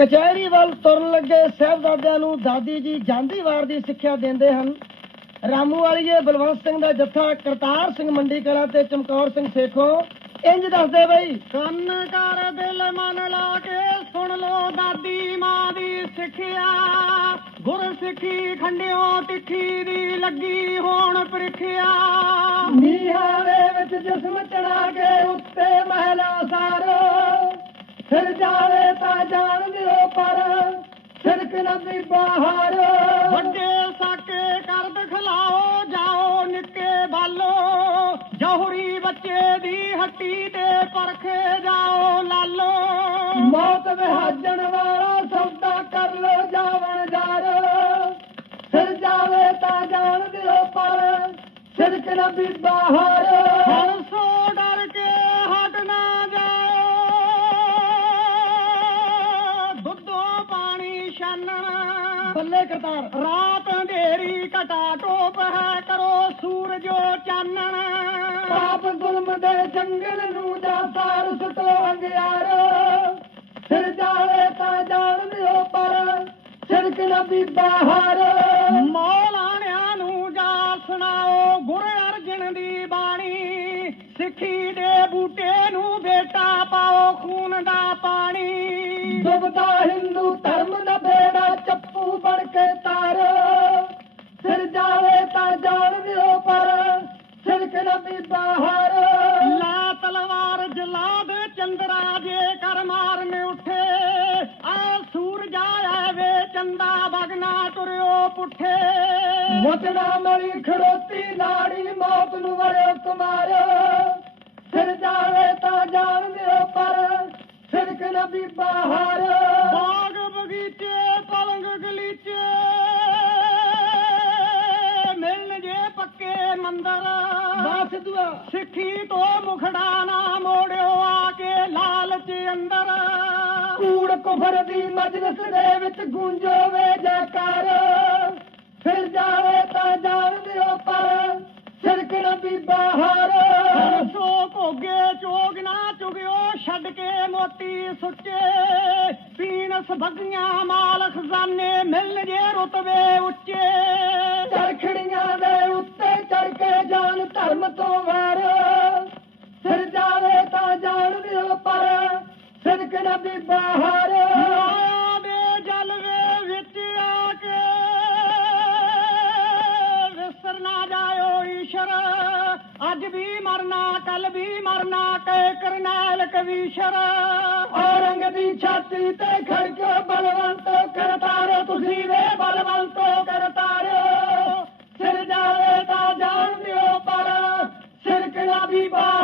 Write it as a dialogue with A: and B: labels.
A: ਕਚਹਿਰੀ ਵੱਲ ਤੁਰਨ ਲੱਗੇ ਸਾਹਿਬਜ਼ਾਦਿਆਂ ਨੂੰ ਦਾਦੀ ਜੀ ਜਾਂਦੀ ਵਾਰ ਦੀ ਸਿੱਖਿਆ ਦਿੰਦੇ ਹਨ। ਰਾਮੂ ਵਾਲੀਏ ਬਲਵੰਤ ਸਿੰਘ ਦਾ ਜੱਥਾ ਕਰਤਾਰ ਸਿੰਘ ਮੰਡੀ ਕਲਾ ਤੇ ਚਮਕੌਰ ਸਿੰਘ ਸੇਖੋਂ। ਇੰਜ ਦੱਸਦੇ ਬਈ
B: ਕੰਨ ਕਰ ਦਿਲ ਮਨ ਲਾ ਕੇ ਸੁਣ ਲੋ ਦਾਦੀ ਮਾਂ ਦੀ ਸਿੱਖਿਆ। ਗੁਰ ਸਿੱਖੀ ਖੰਡਿਓ ਤਿੱਖੀ ਦੀ ਲੱਗੀ ਹੋਣ ਪ੍ਰੀਖਿਆ।
C: ਨੀਹਾਂ ਦੇ ਵਿੱਚ ਜਿਸਮ ਚੜਾ ਕੇ ਉੱਤੇ ਮਹਿਲਾ ਸਾਰ ਫਿਰ ਜਾਵੇ ਤਾਂ ਜਾਣ ਦਿਓ ਪਰ ਸਿਰਕ ਨਦੀ ਬਾਹਰ।
B: ਵੱਡੇ ਸਾਕੇ ਕਰ ਦਿਖਲਾਓ ਜਾਓ ਨਿੱਕੇ ਬਾਲੋ। ਜਹੁਰੀ ਬੱਚੇ ਦੀ ਹੱਟੀ ਤੇ ਪਰਖੇ ਜਾਓ ਲਾਲੋ।
C: ਮੌਤ ਵਿਹਾਜਣ ਵਾਲਾ ਸੌਦਾ ਕਰ ਲੋ ਜਾਵਣ ਜਾਰ। ਫਿਰ ਜਾਵੇ ਤਾਂ ਜਾਣ ਦਿਓ ਪਰ ਸਿਰਕ ਨਦੀ ਬਾਹਰ।
B: ਛਾਨਣ
A: ਬੱਲੇ ਕਰਤਾਰ।
B: ਰਾਤ ਅੰਧੇਰੀ ਘਟਾ ਟੋਪ ਹੈ ਕਰੋ ਸੂਰਜੋ ਚਾਨਣ।
C: ਦੇ ਜੰਗਲ ਨੂੰ ਜਾ ਸਾਰ ਸੁਟੋ ਅੰਗਿਆਰ। ਫਿਰ ਜਾਵੇ ਤਾਂ ਜਾਣ ਦਿਓ ਪਰ ਸਿਰਕ ਨਦੀ ਬਾਹਰ
B: ਮੌਲਾਣਿਆਂ ਨੂੰ ਜਾ ਸੁਣਾਓ ਗੁਰ ਅਰਜਨ ਦੀ ਬਾਣੀ। ਸਿੱਖੀ ਦੇ ਬੂਟੇ ਨੂੰ ਬੇਟਾ ਪਾਓ ਖੂਨ ਦਾ ਪਾਣੀ।
C: ਡੁੱਬਦਾ ਹਿੰਦੂ ਧਰਮ ਚੱਪੂ ਬਣ ਕੇ ਤਾਰ। ਫਿਰ ਜਾਵੇ ਤਾਂ ਜਾਣ ਦਿਓ ਪਰ ਸਿਰਕ ਨਦੀ ਬਾਹਰ।
B: ਲਾ ਤਲਵਾਰ ਜਲਾਦ ਚੰਦਰਾ ਜੇ ਕਰ ਮਾਰਨ ਉੱਠੇ। ਆ ਸੂਰਜ ਆਇਆ ਵੇ ਚੰਦਾ ਬਗਨਾ ਤੁਰਿਓ ਪੁੱਠੇ।
C: ਵਚਨਾ ਮਰੀ ਖੜੋਤੀ ਲਾੜੀ ਮੌਤ ਨੂੰ ਵੜਿਓ ਕੁਮਾਰ। ਫਿਰ ਜਾਵੇ ਤਾਂ ਜਾਣ ਦਿਓ ਪਰ ਸਿਰਕ ਨਦੀ ਬਾਹਰ
B: ਮੰਦਰ।
A: ਬਸ ਦੁਆ
B: ਸਿੱਖੀ ਤੋਂ ਮੁਖੜਾ ਨਾ ਮੋੜਿਓ ਆ ਕੇ ਲਾਲਚ ਅੰਦਰ।
C: ਕੂੜ ਕੁਫਰ ਦੀ ਮਜਲਿਸ ਦੇ ਵਿੱਚ ਗੂੰਜੋਵੇ ਜੈਕਾਰ। ਫਿਰ ਜਾਵੇ ਤਾਂ ਜਾਣ ਦਿਓ ਪਰ ਸਿਰਕ ਨਦੀ ਬਾਹਰ
B: ਸੋ ਭੋਗੇ ਚੋਗ ਨਾ ਚੁਗਿਓ ਛੱਡ ਕੇ ਮੋਤੀ ਸੁੱਚੇ। ਪੀਣਸ ਭਗੀਆਂ ਮਾਲ ਖਜ਼ਾਨੇ ਮਿਲ ਜੇ ਰੁਤਬੇ ਉੱਚੇ।
C: ਚਰਖੜੀਆਂ ਦੇ ਉੱਤੇ ਚੜ ਕੇ ਜਾਣ ਧਰਮ ਤੋਂ ਵਾਰ। ਸਿਰ ਜਾਵੇ ਤਾਂ ਜਾਣ ਦਿਓ ਪਰ ਸਿਰਕ ਨਦੀ ਬਾਹਰ।
B: ਅੱਜ ਵੀ ਮਰਨਾ ਕੱਲ ਵੀ ਮਰਨਾ, ਕਹਿ ਕਰਨੈਲ ਕਵੀਸ਼ਰ।
C: ਔਰੰਗ ਦੀ ਛਾਤੀ ਤੇ ਖੜਕਿਓ ਕੇ ਬਲਵੰਤ ਕਰਤਾਰ ਤੁਸੀਂ ਵੇ ਬਲਵੰਤ ਕਰਤਾਰੋ ਸਿਰ ਜਾਵੇ ਤਾਂ ਜਾਣ ਦਿਓ ਪਰ ਸਿਰਕ ਨਦੀ ਬਾਹਰ